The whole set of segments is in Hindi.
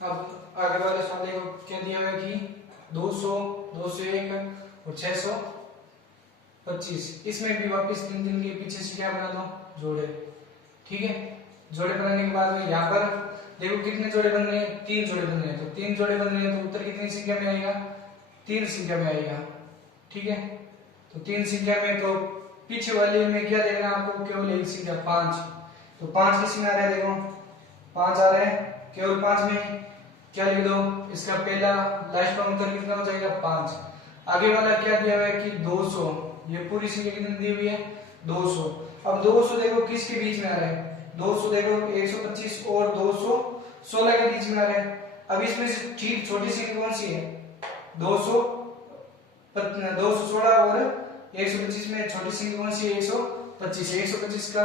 अब आगे वाले सवाल को क्या दिया हुआ है कि 200, 201 और 625, इसमें भी वापस तीन तीन के पीछे से क्या बना दो, जोड़े। ठीक है, जोड़े बनाने के बाद में यहाँ पर देखो कितने जोड़े बन रहे हैं, 3 जोड़े बन रहे हैं। तो 3 जोड़े बन रहे हैं तो उत्तर कितनी संख्या में आएगा, 3 संख्या में आएगा। ठीक है, तो 3 संख्या में, तो पीछे वाले में क्या देना आपको, केवल एक संख्या 5। तो 5 किसमें आ रहा है, देखो 5 आ रहा है, केवल 5 में क्या लिख दो, इसका पहला लास्ट का उत्तर कितना हो जाएगा, 5। आगे वाला क्या दिया हुआ है कि 200, ये पूरी संख्या कितनी दी हुई है, 200। अब 200 देखो किसके बीच में आ रहा है, 200 देखो 125 और 216 के बीच में आ रहा है। अब इसमें से छोटी संख्या कौन सी है, 216 और 125 में छोटी संख्या कौन सी है, 125। 125 का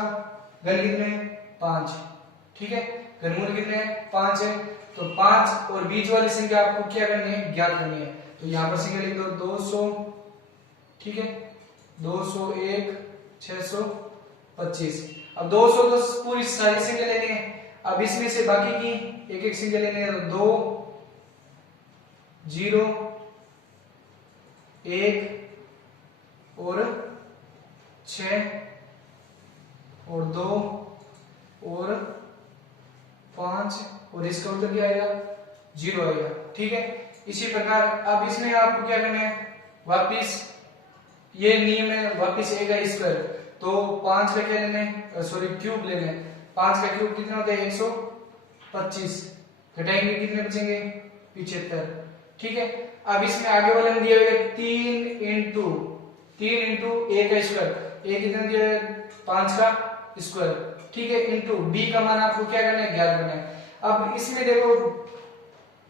घन कितने है, 5। ठीक है, घनमूल कितने हैं, 5 है। तो 5 और बीच वाली संख्या आपको क्या करनी है, ज्ञात करनी है। तो यहाँ पर संख्या लिख दो 200, ठीक है, 201, 625। अब 200 तो पूरी सारी संख्या लेनी है। अब इसमें से बाकी की एक एक संख्या लेनी है, तो 2, 0, 1 और 6 और 2 और 5 और इसका उत्तर क्या आएगा, 0 आएगा। ठीक है, इसी प्रकार अब इसमें आपको क्या करना है, वापिस ये नियम है, वापिस a का स्क्वायर। तो 5 का क्या लेना है, सॉरी क्यूब लेना है। 5 का क्यूब कितना होता है, 125। घटाएंगे कितने बचेंगे, 75। ठीक है, अब इसमें आगे वाले में दिया हुआ है 3 इंटू a का स्क्वायर। a कितना दिया है, 5 का स्क्वायर। ठीक है, इंटू b का मान आपको क्या करना है, ज्ञात करना है। अब इसमें देखो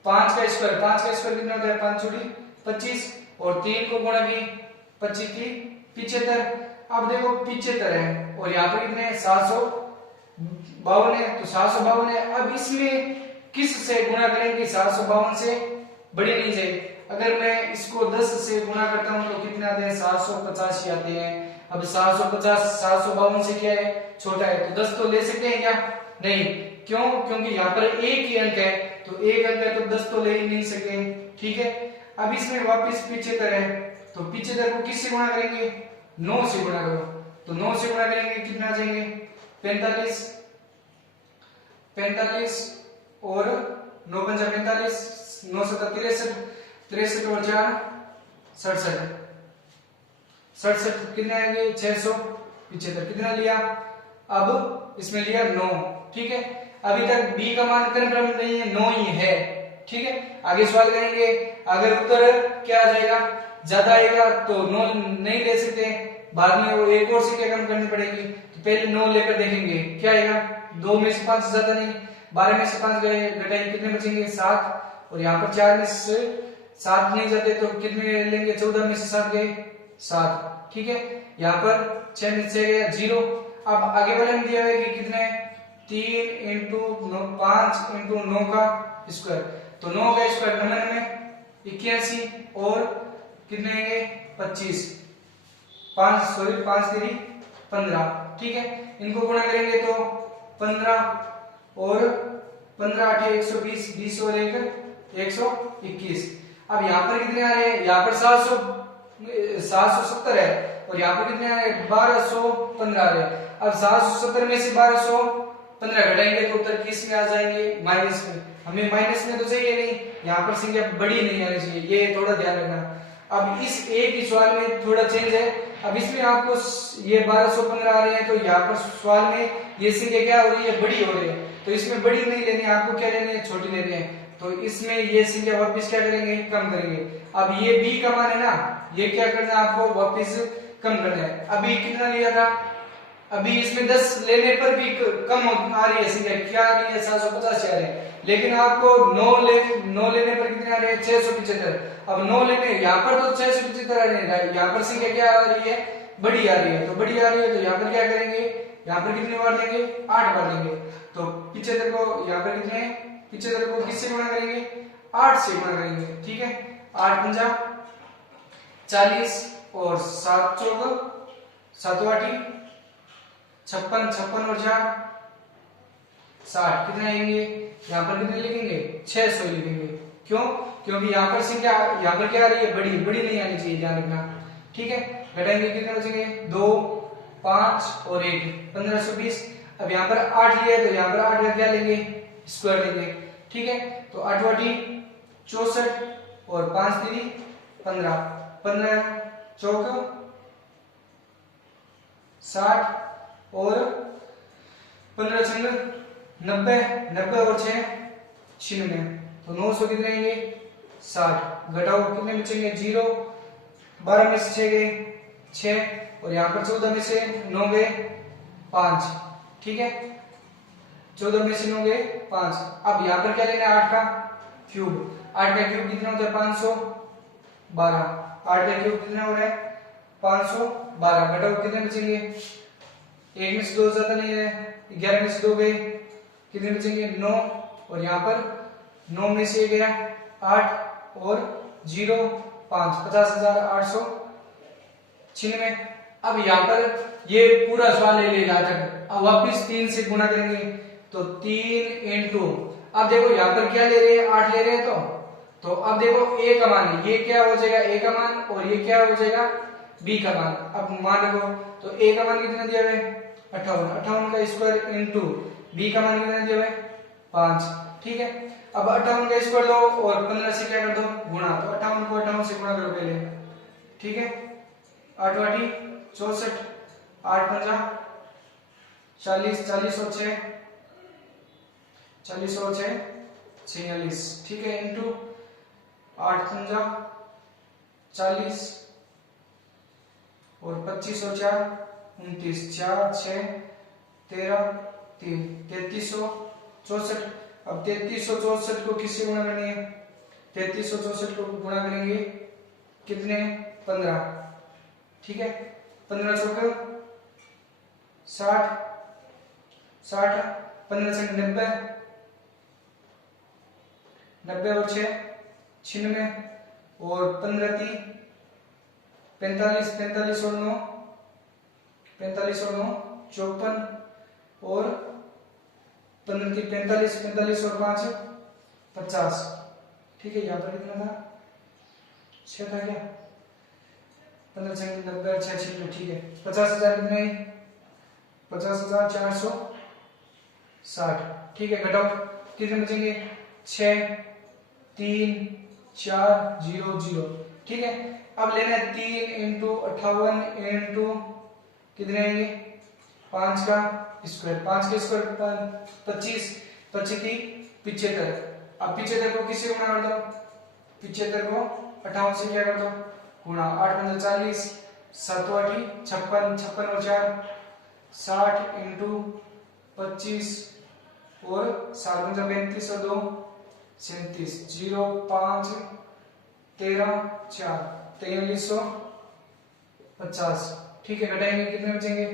5 का स्क्वायर कितना होता है, 5 चौड़ी 25 और 3 को गुणा की 25 की 75। अब देखो 75 है और यहाँ पर कितने हैं, 752 है। तो 752 है। अब इसमें किस से गुणा करेंगे, 752 से बड़ी नहीं जाए। अगर मैं इसको 10 से गुणा करता हूं तो कितने आते हैं, 785 आते हैं। अब 750 752 से क्या है, छोटा है। तो 10 तो ले सकते हैं क्या, नहीं। क्यों, क्योंकि यहाँ पर एक ही अंक है, तो एक अंक है तो 10 तो ले ही नहीं सके। ठीक है, अब इसमें वापस 75 है, तो 75 को किससे गुणा करेंगे, 9 से गुणा करो। तो 9 से गुणा करेंगे कितना आ जाएंगे, 45 और 9 पंजा 45, 9 7 63, 63 और 4 67 कितने आएंगे, 675। कितना लिया, अब इसमें लिया 9। ठीक है, अभी तक b का मान कंफर्म नहीं है, 9 ही है। ठीक है, आगे सवाल करेंगे, अगर उत्तर क्या आ जाएगा, ज्यादा आएगा तो 9 नहीं ले सकते, बाद में वो एक और संख्या कम करनी पड़ेगी। तो पहले 9 लेकर देखेंगे क्या आएगा, 2 में से 5 ज्यादा नहीं, 12 में से 5 गए, घटाएंगे कितने बचेंगे, 7। और यहाँ पर 4 में से 7 नहीं जाते तो कितने लेंगे, 14 में से 7 गए, 7। ठीक है, यहाँ पर 6 में से गया 0। अब आगे वाले में दिया है कि कितने, 3 इंटू 5 इंटू 9 का स्क्वायर। तो 9 का स्क्वायर 81 और कितने आएंगे, 25, 5 3 15। ठीक है, इनको गुणा करेंगे तो 15 और 15 8 120, 20 और 1 121। अब यहाँ पर कितने आ रहे हैं, यहाँ पर 770 है और यहाँ पर कितने आ रहे हैं, 1215 आ रहे हैं। अब 770 में से 1215 घटाएंगे तो उत्तर किस में आ जाएंगे, माइनस में। हमें माइनस में तो चाहिए नहीं, यहाँ पर संख्या बड़ी नहीं आनी चाहिए, ये थोड़ा ध्यान रखना। अब इस एक ही सवाल में थोड़ा चेंज है। अब इसमें आपको ये 1215 आ रहे हैं, तो यहाँ पर सवाल में ये संख्या क्या हो रही है, बड़ी हो रही है। तो इसमें बड़ी नहीं लेनी, आपको क्या लेनी है, छोटी लेनी है। तो इसमें ये संख्या वापस क्या करेंगे, कम करेंगे। अब ये b का मान है ना, ये क्या करना है आपको, वापस कम करना है। अभी कितना लिया था, अभी इसमें 10 लेने पर भी कम आ रही है संख्या, क्या आ रही है, 750 आ रही है। लेकिन आपको 9 लेने पर कितने आ रहे हैं, 675। अब 9 लेने, यहाँ पर तो 675 आ रहे हैं, यहाँ पर संख्या क्या आ रही है, बड़ी आ रही है। तो बड़ी आ रही है तो यहाँ पर क्या करेंगे, यहाँ पर कितने बार देंगे, 8 बार देंगे। तो 75 को यहाँ पर कितने, 75 को किससे गुणा करेंगे, 8 से गुणा करेंगे। ठीक है, 8 पंजा 40 और 7 चौक 7 8 56, 56 और 4 60, कितने आएंगे, यहाँ पर कितने लिखेंगे 600 लिखेंगे। क्यों? क्योंकि यहाँ पर संख्या यहाँ पर क्या आ रही है बड़ी, बड़ी नहीं आनी चाहिए, ध्यान रखना। ठीक है, घटाएंगे कितने बचेंगे 2 5 और 1 1520। अब यहाँ पर 8 लिया है तो यहाँ पर 8 का क्या लेंगे स्क्वायर लेंगे। ठीक है, तो 8 वाटी 64 और 5 3 15, 15 चौक 60 और 15 छंग 90, 90 और 6 96, तो 900 कितने आएंगे 60। घटाओ कितने बचेंगे 0, 12 में से 6 गए 6 और यहाँ पर 14 में से 9 गए 5। ठीक है, 14 में से 9 गए 5। अब यहाँ पर क्या लेना है 8 का क्यूब। 8 का क्यूब कितना होता है 512। 8 का क्यूब कितना हो रहा है 512। घटाओ कितने बचेंगे, 1 में से 2 ज्यादा नहीं है, 11 में से 2 गए कितने बचेंगे 9 और यहाँ पर 9 में से गया 8 और 0 5, 50,896। अब यहाँ पर ये पूरा सवाल ले लेगा तक। अब वापिस 3 से गुणा करेंगे तो 3 इंटू, अब देखो यहाँ पर क्या ले रहे हैं 8 ले रहे हैं तो अब देखो a का मान है, ये क्या हो जाएगा a का मान और ये क्या हो जाएगा b का मान। अब मान रखो तो a का मान कितना दिया हुआ है 58, 58 का स्क्वायर इंटू b का मान कितना दिया हुआ है 5। ठीक है, अब 58 का स्क्वायर लो और 15 से क्या कर दो गुणा, तो 58 को 58 से गुणा करो पहले। ठीक है, 8 वाटी 64, 8 पंजा 40, 40 और 6 40 और 6 46। ठीक है, इंटू 8 पंजा 40 और 25 और 4 29, 4 6 13 3 3364। अब 3364 को किससे गुणा करनी है, 3364 को गुणा करेंगे कितने 15। ठीक है, 15 चौक 60, 60 15 से 90, 90 और 6 96 और 15 3 45, 45 और 9 45 और 9 54 और 15 3 45, 45 और 5 50। ठीक है, यहाँ पर कितना था 6 था क्या, 15 6 90 6 6। ठीक है, 50,000 कितने 50,460। ठीक है, घटाओ कितने बचेंगे 6 3 4 0 0। ठीक है, अब लेना है 3 इंटू 58 इंटू कितने आएंगे 5 का स्क्वायर, 5 का स्क्वायर 25, 25 75। अब 75 को किससे गुणा कर दो, 75 को 58 से क्या कर दो गुणा, 8 पंजा 40, 7 8 56, 56 और 4 60 इंटू 25 और 7 पंजा 35 और 2 37, 0 5 13 4 4350। ठीक है, घटाएंगे कितने बचेंगे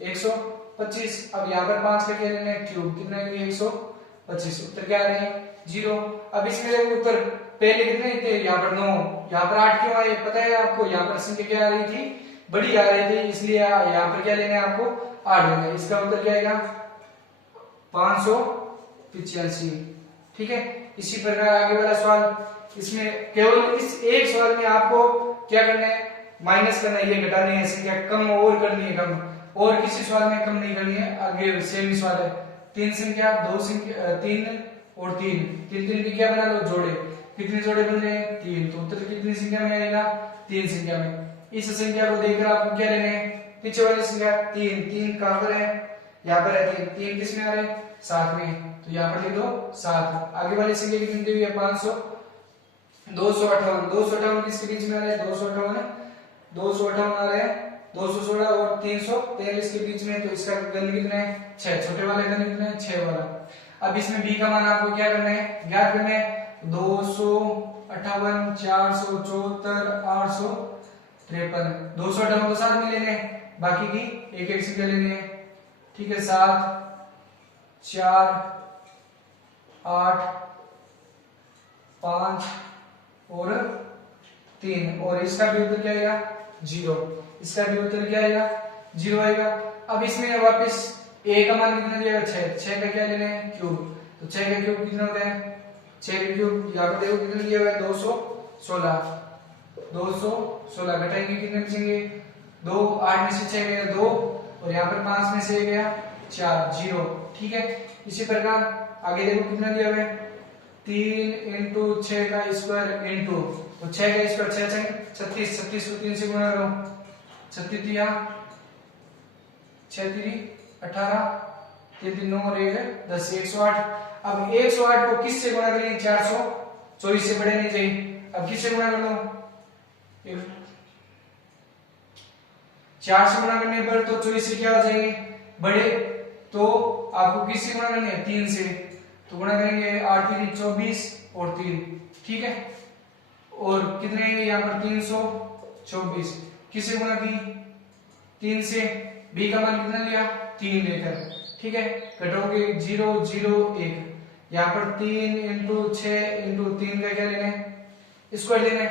125। अब यहाँ पर 5 का क्या लेना है क्यूब, कितना है 125। उत्तर क्या आ रहे हैं 0। अब इसमें देखो उत्तर पहले कितने थे, यहाँ पर 9, यहाँ पर 8 क्यों आए पता है आपको, यहाँ पर संख्या क्या आ रही थी बड़ी आ रही थी, इसलिए यहाँ पर क्या लेना है आपको 8 लेना है। इसका उत्तर क्या आएगा 585। ठीक है, इसी प्रकार आगे वाला सवाल, इसमें केवल इस एक सवाल में आपको क्या करना है माइनस करना है, ये घटानी है संख्या, कम और करनी है कम, और किसी सवाल में कम नहीं करनी है। आगे सेम सवाल है, 3 संख्या 2 संख्या 3 और 3 3 3 की क्या बना लो जोड़े, कितने जोड़े बन रहे हैं 3, तो उत्तर कितनी संख्या में आएगा 3 संख्या में। इस संख्या को देखकर आपको क्या लेना है पीछे वाली संख्या 3, 3 कहां पर है यहाँ पर है 3, 3 किस में आ रहे हैं 7 में, तो यहाँ पर लिख दो 7। आगे वाली संख्या कितनी दी हुई है 500 258, 258 किसके बीच में आ रहा है 258 आ रहा है 216 और 343 के बीच में, तो इसका गण कितना है 6, छोटे वाले गण कितना है 6 वाला। अब इसमें b का मान आपको क्या करना है ज्ञात करना है, 258 474 853, 258 तो साथ में लेने हैं, बाकी की एक एक संख्या लेनी है। ठीक है, 7 4 8 5 और 3, और इसका भी उत्तर क्या आएगा 0, इसका भी उत्तर क्या आएगा 0 आएगा। अब इसमें वापस a का मान कितना दिया 6, 6 का क्या लेना है क्यूब, तो 6 का क्यूब कितना होता है, 6 का क्यूब यहाँ पर देखो कितना लिया हुआ है 216, 216 घटाएंगे कितने बचेंगे 2, 8 में से 6 गया 2 और यहाँ पर 5 में से गया 4, 0। ठीक है, इसी प्रकार आगे देखो कितना दिया हुआ है 3 इंटू 6 का स्क्वायर इंटू, तो 6 का स्क्वायर 6 36, 36 को 3 से गुणा करो, 36 दिया 6 3 18, 3 3 9 और 1 10, 108। अब 108 को किस से गुणा करेंगे 424 से बड़े नहीं चाहिए, अब किससे गुणा कर लो 4 से गुणा करने पर तो 24 से क्या हो जाएंगे बड़े, तो आपको किससे गुणा करनी है 3 से, तो गुणा करेंगे 8 3 24 और 3। ठीक है, और कितने आएंगे यहाँ पर 324, किससे गुणा की 3 से, b का मान कितना लिया 3 लेकर। ठीक है, घटोगे 0 0 1, यहाँ पर 3 इंटू 6 इंटू 3 का क्या लेना है स्क्वायर लेना है।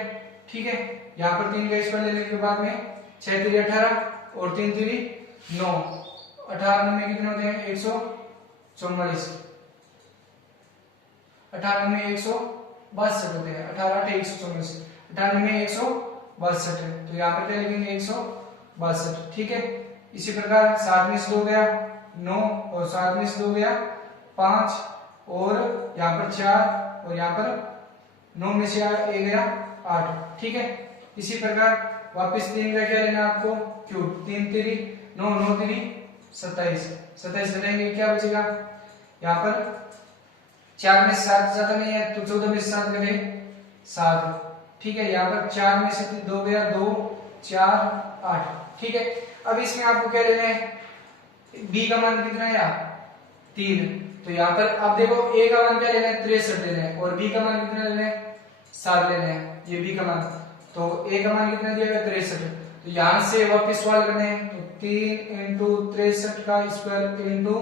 ठीक है, यहाँ पर 3 का स्क्वायर लेने के बाद में 6 3 18 और 3 3 9, 18 में कितने होते हैं 144, 98 में 162 होते हैं, 18 8 144, 98 में 162 है, तो यहाँ पर क्या लिखेंगे 162। ठीक है, इसी प्रकार 7 में से 2 गया 9 और 7 में से 2 गया 5 और यहाँ पर 4 और यहाँ पर 9 में से 1 गया 8। ठीक है, इसी प्रकार वापस 3 का क्या लेना आपको क्यूब, 3 3 9 9 3 27, 27 घटाएंगे क्या बचेगा, यहाँ पर 4 में से 7 ज्यादा नहीं है तो 14 में से 7 गए 7। ठीक है, यहाँ पर 4 में से 2 गया 2 4 8। ठीक है, अब इसमें आपको क्या लेना है b का मान कितना है 3, तो यहाँ पर अब देखो a का मान क्या लेना है 63 लेना है और b का मान कितना लेना है 7 लेना है, ये b का मान, तो a का मान कितना दिया गया 63, तो यहाँ से वापस सवाल करना है, तो 3 इंटू 63 का स्क्वायर इंटू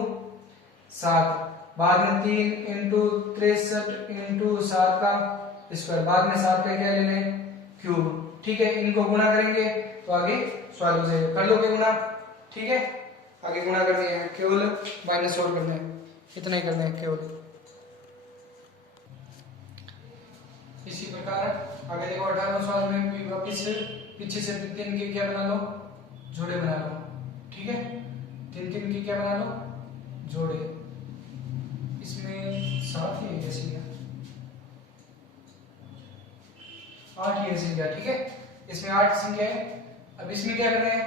7, बाद में 3 इंटू 63 इंटू 7 का स्क्वायर, बाद में 7 का क्या लेना है क्यूब। ठीक है, इनको गुणा करेंगे तो आगे सवाल हो जाएगा, कर लोगे गुणा। ठीक है, आगे गुणा करनी है, केवल माइनस और करना है, इतना ही करना है केवल। इसी प्रकार आगे देखो 18वें सवाल में भी वापस पीछे से 3 के क्या बना लो जोड़े बना लो। ठीक है, 3 के क्या बना लो जोड़े, इसमें 7 ही है जैसे 8 ही ऐसे क्या। ठीक है, इसमें 8 संख्या है, अब इसमें क्या करना है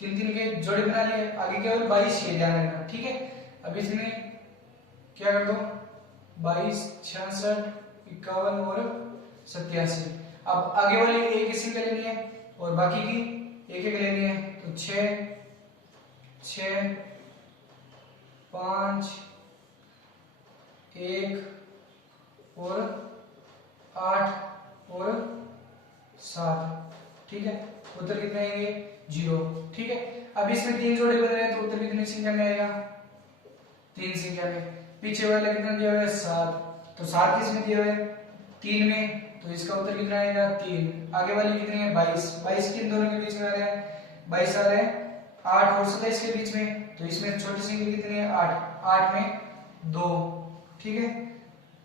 3 के जोड़े बना लिए, आगे केवल 22 ही ध्यान रखना। ठीक है, अब इसमें क्या कर दो 22 66 51 और 87, अब आगे वाली एक ही संख्या लेनी है और बाकी की एक एक लेनी है, तो 6 6 5 1 और 8 और 7। ठीक है, उत्तर कितने आएंगे 0। ठीक है, अब इसमें 3 जोड़े बन रहे हैं तो उत्तर कितनी संख्या में आएगा 3 संख्या में। पीछे वाला कितना दिया हुआ है 7, तो 7 किसमें दिया हुआ है 3 में, तो इसका उत्तर कितना आएगा 3। आगे वाली कितनी है 22, 22 किन दोनों के बीच में आ रहा है 22 आ रहा है 8 और 27 के बीच में, तो इसमें छोटी संख्या कितनी है 8, 8 में 2। ठीक है,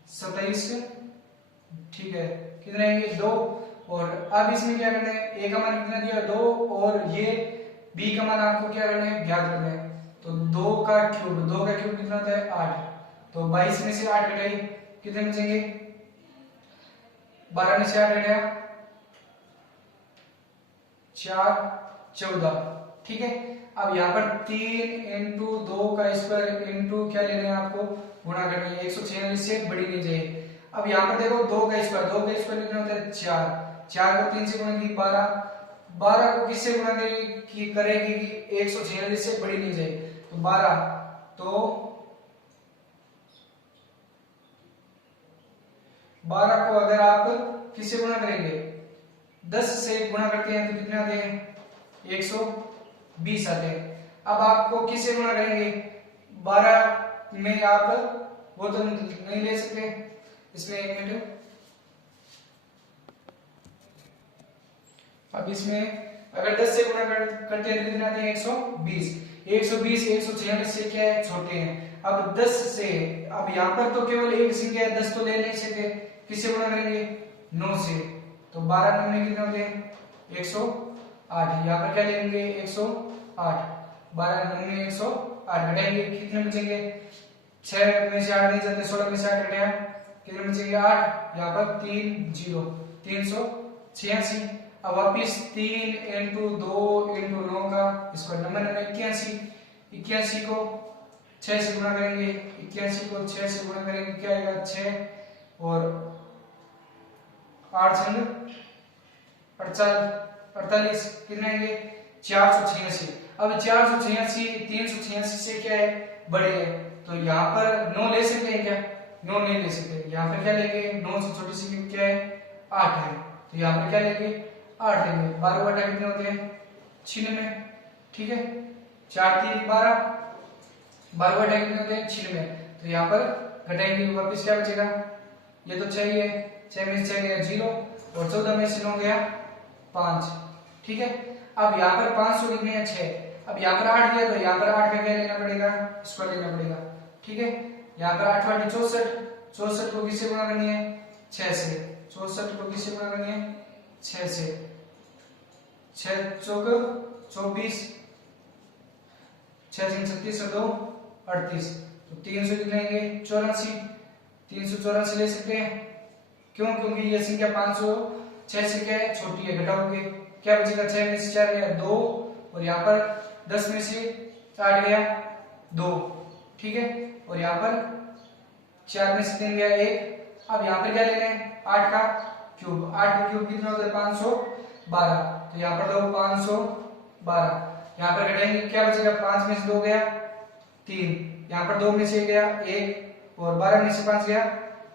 27। ठीक है, कितने आएंगे 2, और अब इसमें क्या करना है a का मान कितना दिया 2 और ये b का मान आपको क्या करना है ज्ञात करना है, तो 2 का क्यूब कितना होता है 8, तो 22 में से 8 घटाई कितने बचेंगे 12 में से 8 घटाया 4 14। ठीक है, अब यहाँ पर 3 इंटू 2 का स्क्वायर इंटू क्या लेना है आपको गुणा करना है, 146 से बड़ी नहीं चाहिए। अब यहाँ पर देखो 2 का स्क्वायर कितना होता है 4, 4 को 3 से गुणा की 12, 12 को किससे गुणा करेगी कि 146 से बड़ी नहीं जाए, तो 12, तो 12 को अगर आप किससे गुणा करेंगे 10 से गुणा करते हैं तो कितने आते हैं 120 आते हैं। अब आपको किससे गुणा करेंगे 12 में आप वो तो नहीं ले सकते, इसमें 1 मिनट। अब इसमें अगर 10 से गुणा करते हैं तो कितने आते हैं 120, 146 से क्या है छोटे हैं। अब 10 से, अब यहाँ पर तो केवल एक संख्या है, 10 तो ले नहीं सकते, किससे गुणा करेंगे 9 से, तो 12 9 कितने होते हैं 108। यहाँ पर क्या लेंगे 108, 12 9 108 घटाएंगे कितने बचेंगे, 6 में से 8 नहीं जाते, 16 में से 8 घटाया कितने बचेंगे 8, यहाँ पर 386। अब वापिस 3 इंटू 2 इंटू 9 का स्क्वायर, नंबर 81 को 6 से गुणा करेंगे, 81 को 6 से गुणा करेंगे क्या आएगा 6 और 8 संग 48 कितने आएंगे 486। अब 486 386 से क्या है बड़े है, तो यहाँ पर 9 ले सकते हैं क्या, 9 नहीं ले सकते, यहाँ पर क्या लेंगे 9 से छोटी सी क्या है 8 है, तो यहाँ पर क्या लेंगे 8 लेंगे। 12 बटा कितने होते हैं 96, ठीक है 4 3 12, 12 बटा कितने होते हैं 96, तो यहाँ पर घटाएंगे वापस क्या बचेगा, ये तो 6 है, 6 में से 6 गया 0 और 14 में से 9 गया 5, ठीक है। अब यहाँ पर 500 लिखने हैं 6, अब यहाँ पर 8 दिया तो यहाँ पर 8 का क्या लेना पड़ेगा स्क्वायर लेना पड़ेगा, ठीक है। यहाँ पर 8 वाली 64 को किससे गुणा करनी है 6 से, 64 को किससे गुणा करनी है 6 से, 6 चौक 24, 6 36 और 2 38, तो 300 कितने आएंगे 84, 384 ले सकते हैं, क्यों, क्योंकि ये संख्या 506 से क्या है छोटी है, घटाओगे क्या बचेगा 6 में से 4 गया 2 और यहाँ पर 10 में से 8 गया 2, ठीक है, और यहाँ पर 4 में से 3 गया 1। अब यहाँ पर क्या लेना है 8 का क्यूब, 8 का क्यूब कितना होता है 512, तो यहाँ पर दो 512, यहाँ पर घटाएंगे क्या बचेगा 5 में से 2 गया 3, यहाँ पर 2 में से गया 1 और 12 में से 5 गया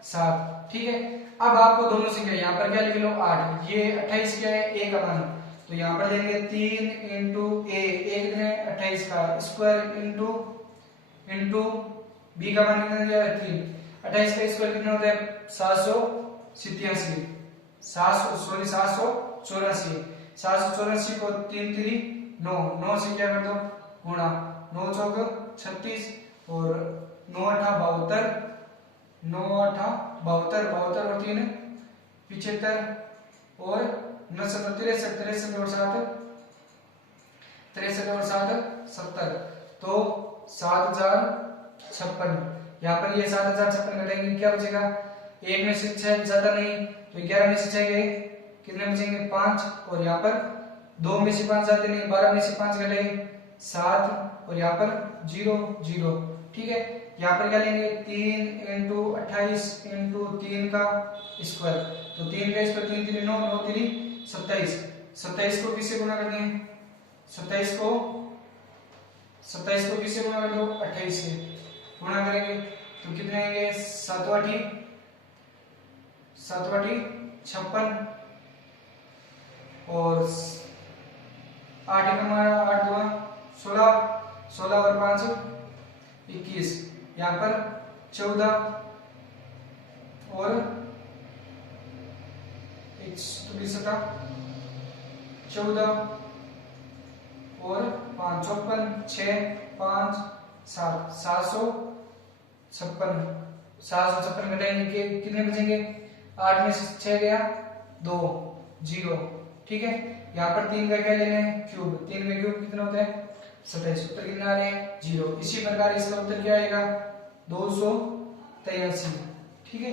7, ठीक है। अब आपको दोनों संख्या यहाँ पर क्या लिख लो 8, ये 28 क्या है a का मान, तो यहाँ पर देंगे 3 इंटू a, कितने 28 का स्क्वायर इंटू b का मान कितना दिया है 3, 28 का स्क्वायर कितना होता है 787, 784 को 3 3 9, 9 से क्या कर दो गुणा, 9 चौक 36 और 9 8 72, 9 8 72 और 3 75 और 9 63 और 7 70, तो 7056। यहाँ पर ये 7056 घटाएंगे क्या बचेगा, 1 में से 6 ज्यादा नहीं तो 11 में से 6 गए कितने बचेंगे 5, और यहाँ पर 2 में से 5 जाते नहीं, 12 में से 5 घटे 7 और यहाँ पर 0 0, ठीक है। यहाँ पर क्या लेंगे 3 इंटू 28 इंटू 3 का स्क्वायर, तो 3 का स्क्वायर 3 3 9 9 3 27, 27 को किससे गुणा करनी है 27 को किससे गुणा कर दो 28 से गुणा करेंगे तो कितने आएंगे 7 8 56 और 8 का हमारा 8 2 16, 16 और 5 21, यहाँ पर 14 और 14 और 5 54 6 5 7 756 घटाएंगे के कितने बचेंगे 8 में से 6 गया 2 0, ठीक है। यहाँ पर 3 का क्या लेना है क्यूब, 3 का क्यूब कितना होता है 27, उत्तर कितना आ रहे हैं 0। इसी प्रकार इसका उत्तर क्या आएगा 283, ठीक है,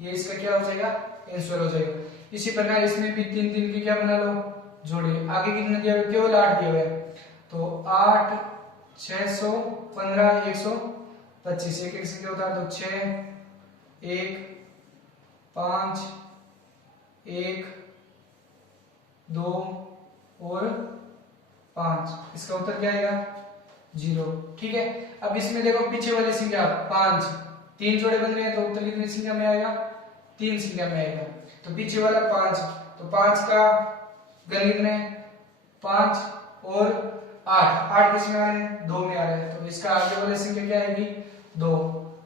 ये इसका क्या हो जाएगा आंसर हो जाएगा। इसी प्रकार इसमें भी 3 3 की क्या बना लो जोड़े, आगे कितना दिया हुआ केवल 8 दिया हुआ है, तो 8 615 125, एक एक से क्या होता है तो 6 1 5 1 2 और 5, इसका उत्तर क्या आएगा 0, ठीक है। अब इसमें देखो पीछे वाली संख्या 5, 3 जोड़े बन रहे हैं तो उत्तर कितनी संख्या में आएगा 3 संख्या में आएगा, तो पीछे वाला 5, तो 5 का गणित में 5 और 8 किस में आ रहे हैं 2 में आ रहे हैं, तो इसका आगे वाली संख्या क्या आएगी 2,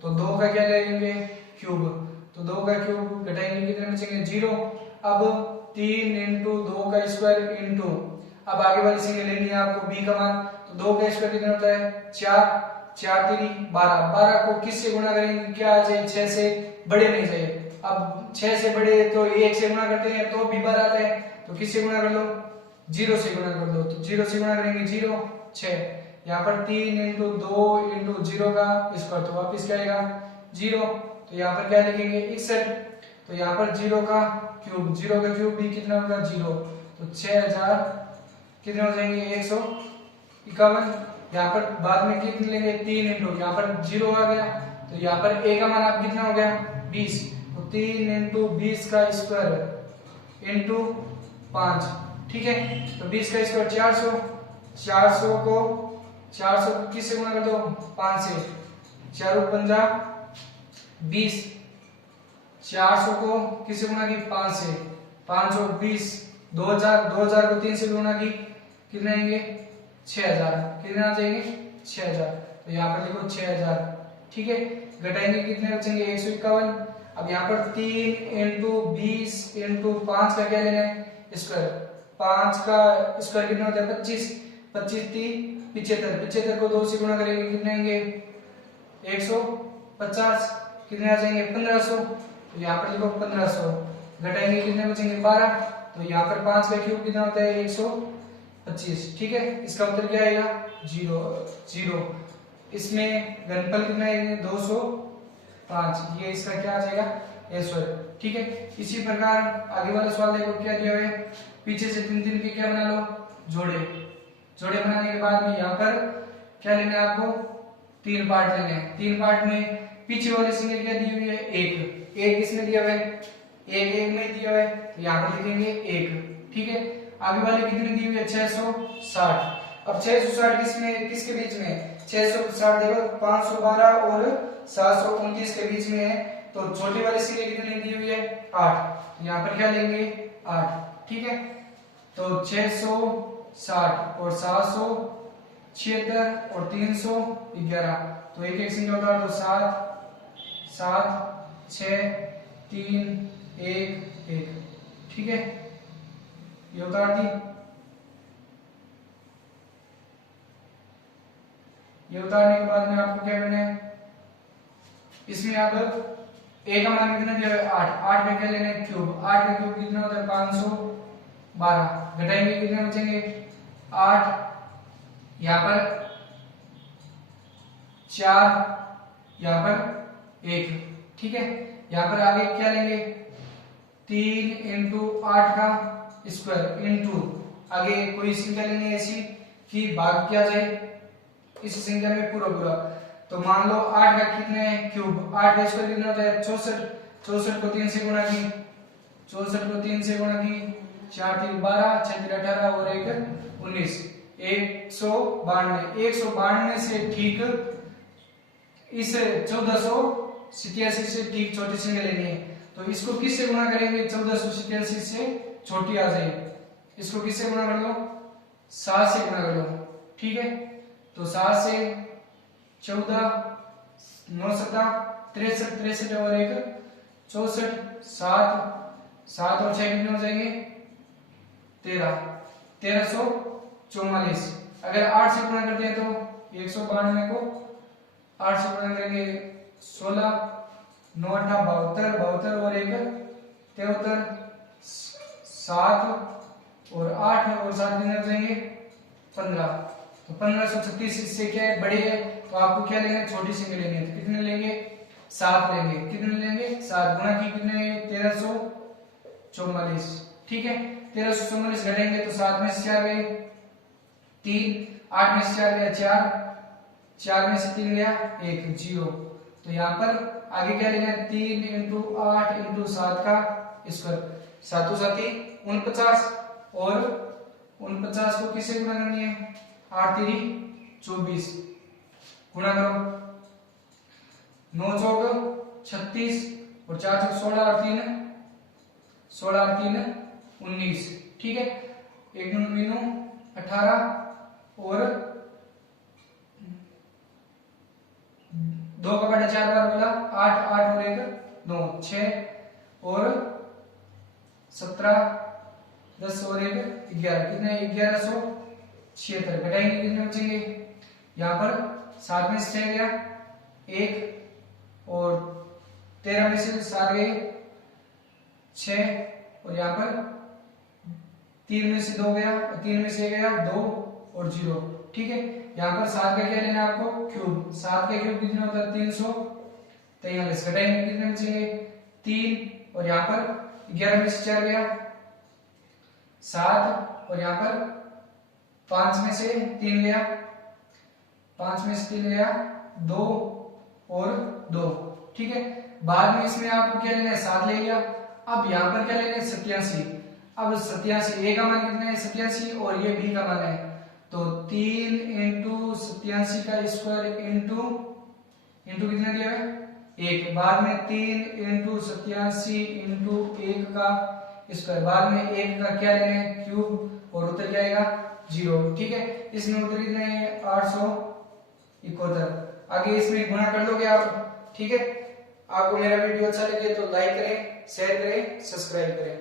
तो 2 का क्या लेंगे क्यूब, तो 2 का क्यूब घटाएंगे कितने बचेंगे 0। अब 3 इंटू 2 का स्क्वायर इंटू, अब आगे वाली संख्या लेनी है आपको b का मान, तो 2 का स्क्वायर कितना होता है 4 4 3 12, 12 को किससे गुणा करेंगे, क्या आ जाए, 6 से बड़े नहीं चाहिए। अब 6 से बड़े तो 1 से गुणा करते हैं तो भी 12 आता है, तो किससे गुणा कर लो, 0 से गुणा कर दो। तो 0 से गुणा करेंगे 0 6, यहाँ पर 3 इंटू 2 इंटू 0 का स्क्वायर, तो वापिस क्या आएगा 0। तो यहाँ पर क्या लिखेंगे 61, तो यहाँ पर 0 का क्यूब, 0 का क्यूब भी कितना होगा 0, तो 6000 कितने हो जाएंगे 151। यहाँ पर बाद में कितने लेंगे 3 इंटू, यहाँ पर 0 आ गया, तो यहाँ पर a का मान आप कितना हो गया 20, तो 3 इंटू 20 का स्क्वायर इंटू 5, ठीक है। तो 20 का स्क्वायर 400, 400 को 400 किससे गुणा कर दो 5 से, 4 50 20, 400 को किससे गुणा की 5 से, 520, 2000, 2000 को 3 से गुणा की कितने आएंगे 6000, कितने आ जाएंगे 6000, तो यहाँ पर लिखो 6000, ठीक है। घटाएंगे कितने बचेंगे 151। अब यहाँ पर 3 इंटू 20 इंटू 5 का क्या लेना है स्क्वायर, 5 का स्क्वायर कितना होता है 25, 25 3 75, 75 को 2 से गुणा करेंगे कितने आएंगे 150, कितने आ जाएंगे 1500, तो यहाँ पर लिखो 1500। घटाएंगे कितने बचेंगे 12, तो यहाँ पर 5 का क्यूब कितना होता है 125, ठीक है। इसका उत्तर क्या आएगा 0 0। इसमें घनफल कितना है 205, ये इसका क्या आ जाएगा आंसर, ठीक है। इसी प्रकार आगे वाला सवाल देखो क्या दिया हुआ है, पीछे से 3 3 के क्या बना लो जोड़े, जोड़े बनाने के बाद में यहाँ पर क्या लेना है आपको 3 पार्ट लेने हैं। 3 पार्ट में पीछे वाले सिंगल क्या दी हुई है 1, 1 किसमें दिया हुआ है 1 1 में दिया हुआ है, तो यहाँ पर लिखेंगे 1, ठीक है। आगे वाले कितनी दी हुई है 660, अब 660 किसमें किसके बीच में 660 देखो 512 और 729 के बीच में है, तो छोटी वाली सिंगल कितनी दी हुई है 8, यहाँ पर क्या लेंगे 8, ठीक है। तो 660 और 776 और 311, तो एक एक सिंगल उतार दो 7 7 6 3 1 1, ठीक है, ये उतार दी। ये उतारने के बाद में आपको क्या करना है, इसमें आप a का मान कितना दिया है 8, 8 में क्या लेना है क्यूब, 8 का क्यूब कितना होता है 512, घटाएंगे कितने बचेंगे 8, यहाँ पर 4, यहाँ पर 1, ठीक है। यहाँ पर आगे क्या लेंगे 3 इंटू 8 का स्क्वायर इंटू आगे कोई संख्या लेनी है ऐसी कि भाग क्या जाए इस संख्या में पूरा पूरा, तो मान लो 8 का कितने क्यूब, 8 का स्क्वायर कितना होता है 64, 64 को 3 से गुणा की, 64 को 3 से गुणा की, 4 3 12, 6 3 18 और 1 19, 192, 192 से ठीक इस 1487 से ठीक छोटी संख्या लेनी है, तो इसको किससे गुणा करेंगे 1487 से छोटी आ जाए, इसको किससे गुणा कर लो 7 से गुणा कर लो, ठीक है। तो 7 से 14 9 7 63 63 और 1 64, 7 और 6 कितने हो जाएंगे 13 1344। अगर 8 से गुणा करते हैं तो 192 को 8 से गुणा करेंगे 16 9 8 72 72 और 1 73, 7 और 8 और 7 कितने हो जाएंगे 15, तो 1536 इससे क्या है बड़ी है, तो आपको क्या लेंगे छोटी संख्या लेनी है, तो कितने लेंगे 7 लेंगे, कितने लेंगे 7, गुणा की कितने 1344, ठीक है। 1344 घटेंगे तो 7 में से 4 गए 3, 8 में से 4 गया 4, 4 में से 3 गया 1 0, तो यहाँ पर आगे क्या लेना है 3 इंटू 8 इंटू 7 का स्क्वायर, 7 7 49, और 49 को किससे गुणा करनी है 8 3 24, गुणा करो 9 चौक 36 और 4 चौक 16 और 3 16 और 3 19, ठीक है। 1 9 18 और 2 का बटा 4 बार बोला 8 8 और 1 9 6 और 17 10 और 1 11, कितने 1176, घटाएंगे कितने बचेंगे यहाँ पर 7 में से 6 गया 1 और 13 में से 7 गए 6 और यहाँ पर 3 में से 2 गया 3 में से गया 2 और 0। ठीक है, यहाँ पर 7 का क्या लेना है आपको क्यूब। 7 का क्यूब कितना होता है 300, तो यहाँ से घटाएंगे कितने बचेंगे 3 और यहाँ पर 11 में से 4 गया 7 और यहाँ पर 5 में से 3 गया 5 में से 3 गया 2 और 2। ठीक है, बाद में इसमें आपको क्या लेना है 7 ले लिया। अब यहाँ पर क्या लेना है 87। अब 87 ए का मान कितना है 87 और ये बी का मान है, तो 3 इंटू 87 का स्क्वायर इंटू कितना दिया है 1। बाद में 3 इंटू 87 इंटू 1 का स्क्वायर, बाद में 1 का क्या लेना है क्यूब और उत्तर क्या आएगा 0। ठीक है, इसमें उत्तर कितना है 871। आगे इसमें गुणा कर लोगे आप। ठीक है, आपको मेरा वीडियो अच्छा लगे तो लाइक करें, शेयर करें, सब्सक्राइब करें।